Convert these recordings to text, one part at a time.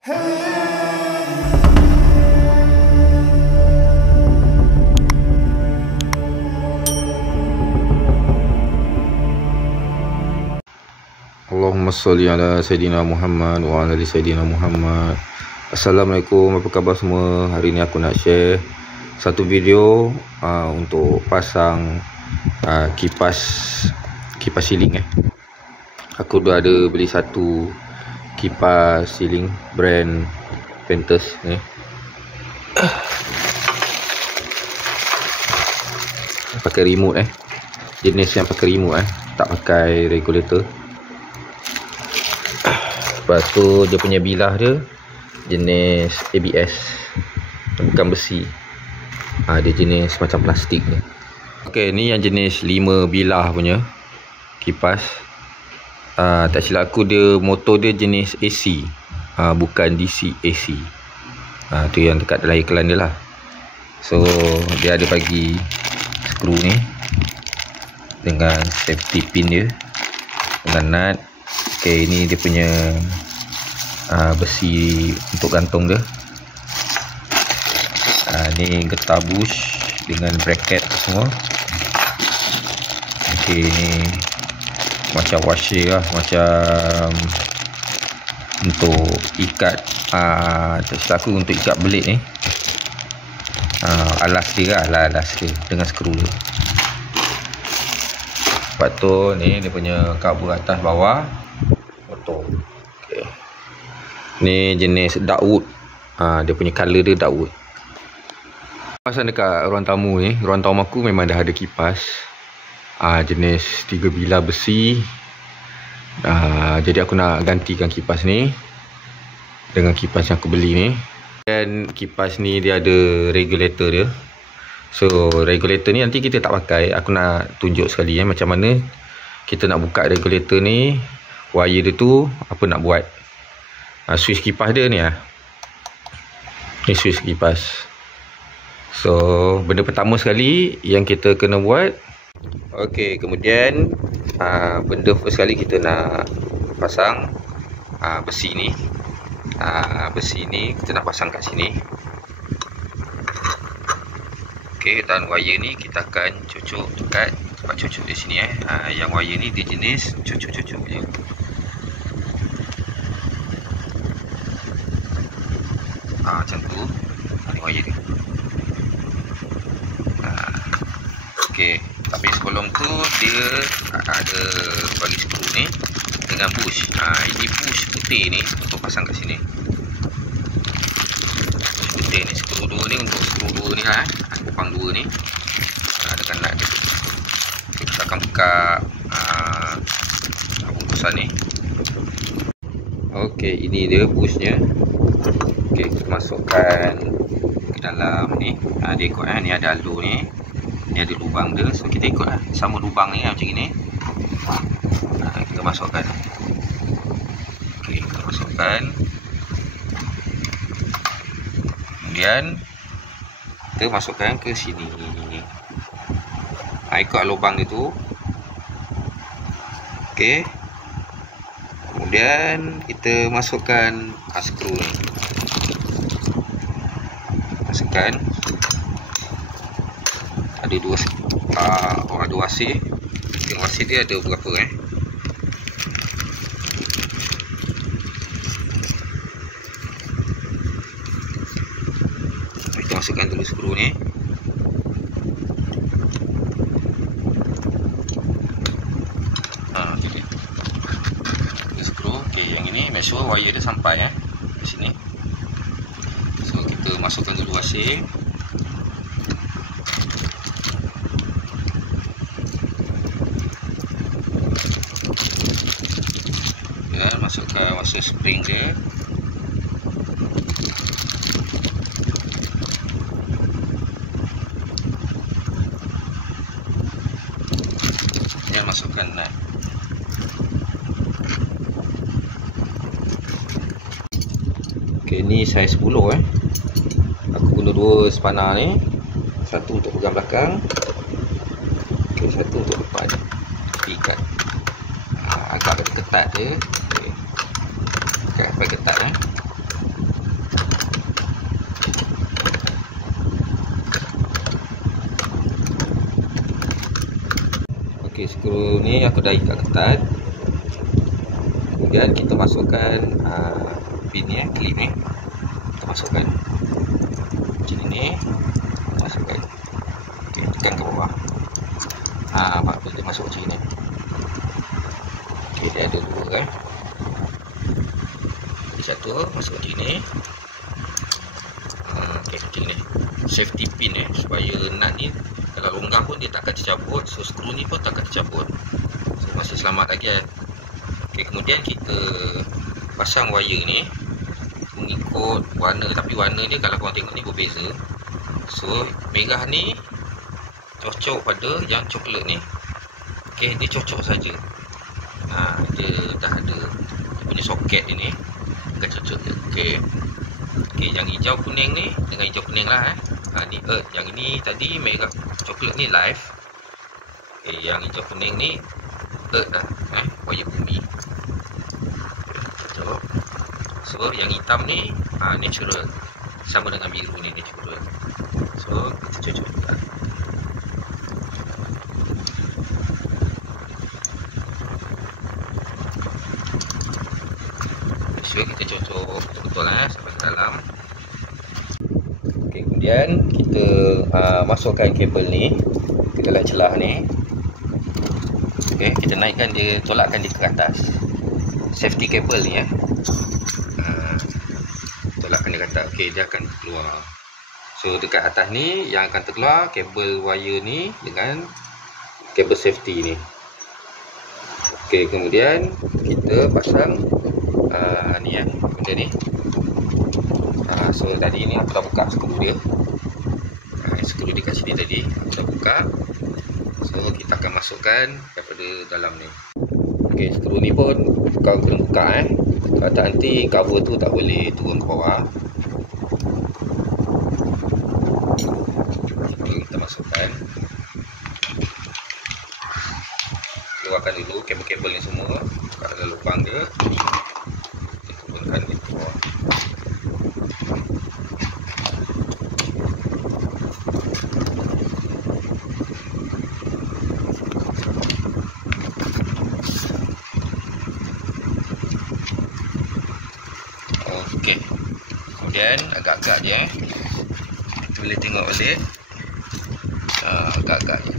Allahumma salli ala Sayyidina Muhammad wa ala ali Sayyidina Muhammad. Assalamualaikum, apa khabar semua? Hari ni aku nak share satu video untuk pasang kipas ceiling. Aku dah ada beli satu kipas ceiling brand Ventus ni. Pakai remote jenis yang pakai remote tak pakai regulator. Lepas tu dia punya bilah dia jenis ABS, bukan besi. Dia jenis macam plastik ni. Okey, ni yang jenis 5 bilah punya kipas. Tak silap aku dia motor dia jenis AC, bukan DC, AC. Tu yang dekat dalam iklan dia lah. So dia ada bagi skru ni dengan safety pin dia dengan nut. Okey, ini dia punya besi untuk gantung dia. Ni getah bush dengan bracket semua. Okey, ni macam washer lah, macam untuk ikat tak silap aku untuk ikat blade ni. Alas dia lah, alas dia dengan skru dia. Lepas tu ni dia punya cover atas bawah motor. Okay. Ni jenis dark wood. Dia punya color dia dark wood. Pasal dekat ruang tamu ni, ruang tamu aku memang dah ada kipas jenis 3 bilah besi. Jadi aku nak gantikan kipas ni dengan kipas yang aku beli ni. Dan kipas ni dia ada regulator dia. So regulator ni nanti kita tak pakai. Aku nak tunjuk sekali macam mana kita nak buka regulator ni. Wire dia tu apa nak buat. Switch kipas dia ni ni switch kipas. So benda pertama sekali yang kita kena buat, okey, kemudian benda first sekali kita nak pasang besi ni. Besi ni kita nak pasang kat sini. Okey, dan wire ni kita akan cucuk dekat tempat cucuk di sini yang wire ni dia jenis cucuk-cucuk je. Macam tu. Ni wire dia. Okey, tapi sebelum tu dia ada bagi skru ni dengan bush. Ini bush putih ni untuk pasang kat sini. Bush putih ni, skru dua ni untuk skru dua ni kupang dua ni. Dengan nut dia. Kita akan buka bungkusan ni. Okey, ini dia bushnya. Okey, kita masukkan ke dalam ni. Dia ikut ni ada alur ni. Ni ada lubang dia. So kita ikut sama lubang ni macam ni. Kita masukkan. Okey, kita masukkan. Kemudian kita masukkan ke sini. Ikut lubang dia tu. Okey. Kemudian kita masukkan skru ni. Masukkan. Ada dua wasir. Yang wasir dia ada berapa kita masukkan dulu skru ni. Skru. Okey, yang ini make sure wire dia sampai di sini. So kita masukkan dulu wasir. Masukkan washer spring dia. Dan masukkan nut. Okey, ni saiz 10 Aku guna 2 spanner ni. Satu untuk pegang belakang. Okey, satu untuk depan. Ikat. Agak ketat je. Okey. Sampai ketat skru ni aku dah ikat ketat. Kemudian kita masukkan pin ni, klip ni. Kita masukkan macam ni. Masukkan. Okey, tekan ke bawah. Nampak dia masuk macam ni. Okey, dia ada dua kan. Satu masuk macam ni. Okey, macam ni. Safety pin supaya nut ni kalau longgar pun dia takkan tercabut. So skru ni pun takkan tercabut. So masih selamat lagi Okey, kemudian kita pasang wire ni mengikut warna, tapi warna dia kalau korang tengok ni berbeza. So merah ni cocok pada yang coklat ni. Okey, dia cocok saja. Dia dah ada dia punya soket dia ni. Akan cocok je. Okey. Okey, yang hijau kuning ni dengan hijau kuning lah ni earth. Yang ini tadi merah coklat ni live. Okey, yang hijau kuning ni earth lah, wire bumi. Cocok. So yang hitam ni natural. Sama dengan biru ni natural. So kita cocok juga. So kita cocok betul-betul sampai ke dalam. Okey, kemudian kita masukkan kabel ni ke dalam celah ni. Okey, kita naikkan dia, tolakkan dia ke atas. Safety kabel ni tolakkan dia ke atas. Okey, dia akan keluar. So dekat atas ni yang akan terkeluar kabel wire ni dengan kabel safety ni. Okey, kemudian kita pasang ni benda ni. So tadi ni aku dah buka skru dia. Skru dia kat sini tadi aku dah buka. So kita akan masukkan daripada dalam ni. Okey, skru ni pun kau kena buka kalau tak nanti cover tu tak boleh turun ke bawah. Kita masukkan. Keluarkan dulu kabel-kabel ni semua kat dalam lubang dia. Okey, kemudian agak-agak je kita boleh tengok balik agak-agak je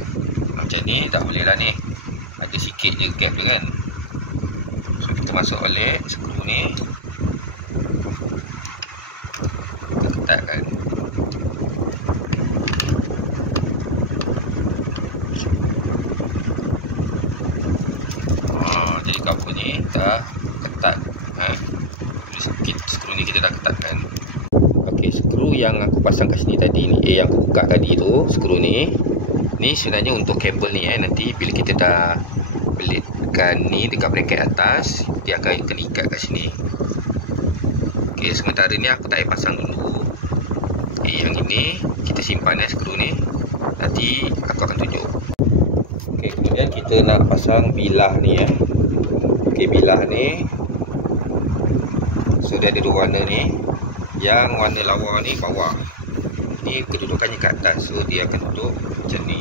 macam ni. Tak boleh lah ni, ada sikit je gap dia kan. So kita masuk balik skru ni, kita ketatkan. Jadi cover ni dah ketat. Sikit skru ni kita dah ketatkan. Okey, skru yang aku pasang kat sini tadi ni, yang aku buka tadi tu, skru ni sebenarnya untuk kabel ni nanti bila kita dah belitkan ni dekat bracket atas, dia akan kena ikat kat sini. Okey, sementara ni aku tak payah pasang dulu. Yang ini kita simpan skru ni, nanti aku akan tunjuk. Okey, kemudian kita nak pasang bilah ni Okey, bilah ni so dia ada dua warna ni. Yang warna lawa ni bawah, ni kedudukannya ke atas, so dia akan duduk macam ni.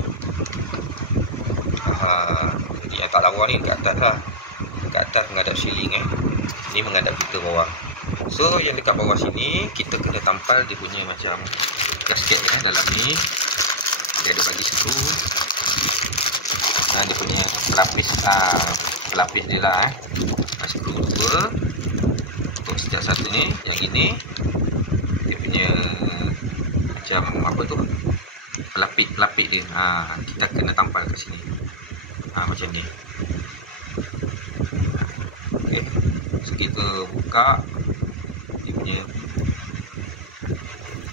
Jadi yang tak lawa ni ke atas lah, ke atas menghadap ceiling ni menghadap kita bawah. So yang dekat bawah sini kita kena tampal dia punya macam gasket dalam ni. Dia ada bagi skru, dia punya pelapis dia lah skru dua untuk setiap satu ni. Yang ini dia punya macam apa tu, pelapis dia. Kita kena tampal kat sini macam ni. Okey, so kita buka dia punya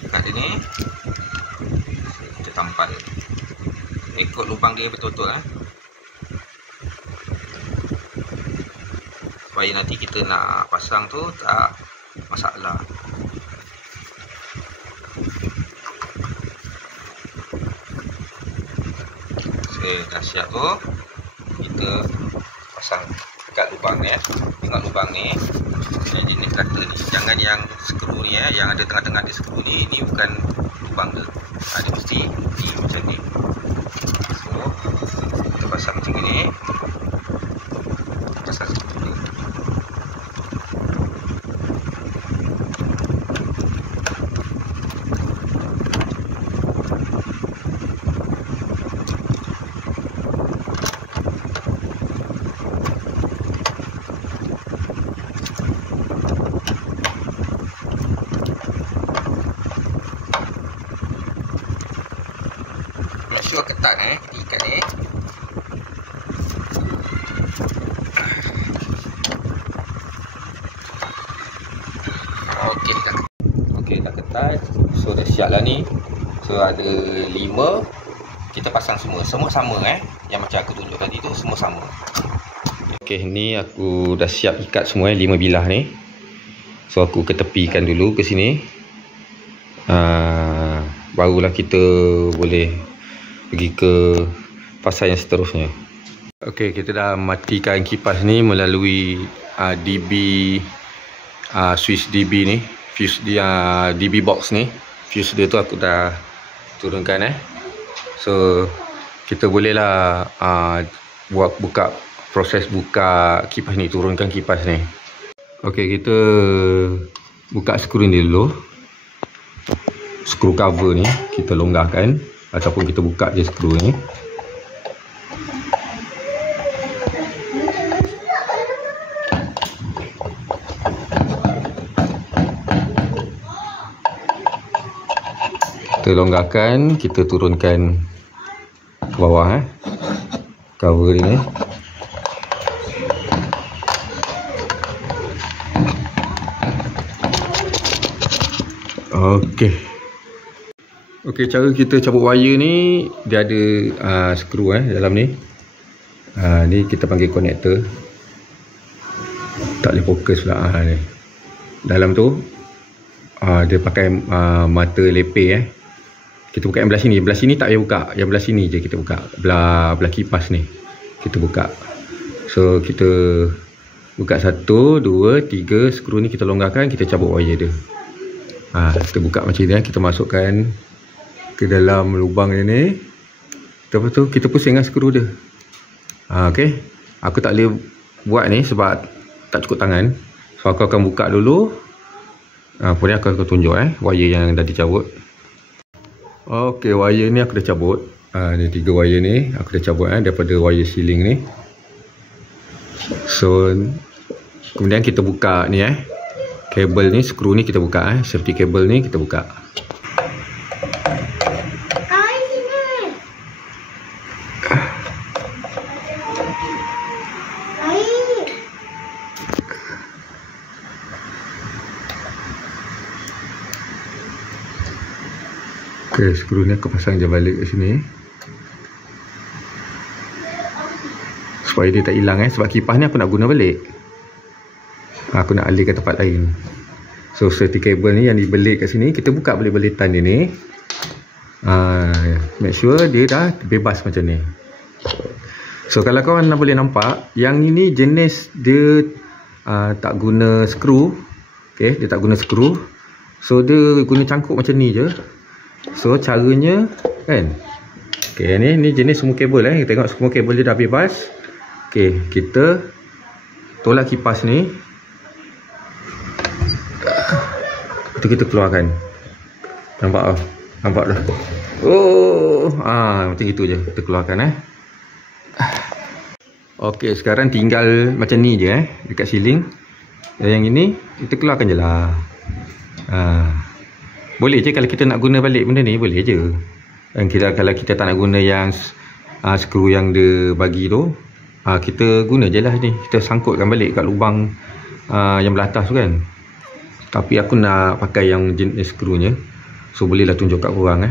kat dia ni, kita tampal ikut lubang dia betul-betul supaya nanti kita nak pasang tu tak masalah. Okay, dah siap tu kita pasang dekat lubang ni. Tengok lubang ni, jenis cutter ni, jangan yang skru ni yang ada tengah-tengah di skru ni bukan lubang dia. Dia mesti ni macam ni. So kita pasang macam ni. Pasang seperti ni. Make sure ketat ikat ni. Okey dah ketat. So dah siap lah ni. So ada 5. Kita pasang semua sama yang macam aku tunjuk tadi tu semua sama. Okey, ni aku dah siap ikat semua 5 bilah ni. So aku ketepikan dulu ke sini. Barulah kita boleh pergi ke fasa yang seterusnya. Okey, kita dah matikan kipas ni melalui DB switch DB ni, fuse dia, DB box ni. Fuse dia tu aku dah turunkan So kita bolehlah buka proses buka kipas ni, turunkan kipas ni. Okey, kita buka skru ni dulu. Skru cover ni kita longgarkan ataupun kita buka je skru ni. Kita longgarkan, kita turunkan ke bawah cover ni. Okey, cara kita cabut wire ni dia ada skru dalam ni. Ni kita panggil connector. Tak boleh fokus pula ni. Dalam tu dia pakai mata lepeh Kita buka yang belah sini. Belah sini tak payah buka. Yang belah sini je kita buka. Belah kipas ni kita buka. So kita buka 1, 2, 3. Skru ni kita longgarkan, kita cabut wire dia. Kita buka macam ni. Kita masukkan ke dalam lubang ni. Lepas tu kita pusing skru dia. Okey. Aku tak boleh buat ni sebab tak cukup tangan. So aku akan buka dulu. Kemudian aku akan tunjuk wire yang dah dicabut. Okey, wire ni aku dah cabut. Ni 3 wire ni aku dah cabut daripada wire ceiling ni. So kemudian kita buka ni kabel ni, skru ni kita buka safety kabel ni kita buka. Okey, skru ni aku pasang je balik ke sini supaya dia tak hilang sebab kipas ni aku nak guna balik. Aku nak alih ke tempat lain. So safety cable ni yang dibelit kat sini, kita buka belit-belitan dia ni. Make sure dia dah bebas macam ni. So kalau korang boleh nampak, yang ini jenis dia tak guna skru. Okay, dia tak guna skru. So dia guna cangkuk macam ni je. So caranya okay, ni jenis semua kabel kita tengok semua kabel dia dah bebas. Okay, kita tolak kipas ni. Itu kita keluarkan. Nampak dah. Macam itu je kita keluarkan Okey, sekarang tinggal macam ni je dekat ceiling. Yang ini kita keluarkan je lah. Boleh je kalau kita nak guna balik benda ni, boleh je. Dan kalau kita tak nak guna yang skru yang dia bagi tu, kita guna je lah ni. Kita sangkutkan balik kat lubang yang belah atas tu kan. Tapi aku nak pakai yang jenis skrunya. So bolehlah tunjuk kat korang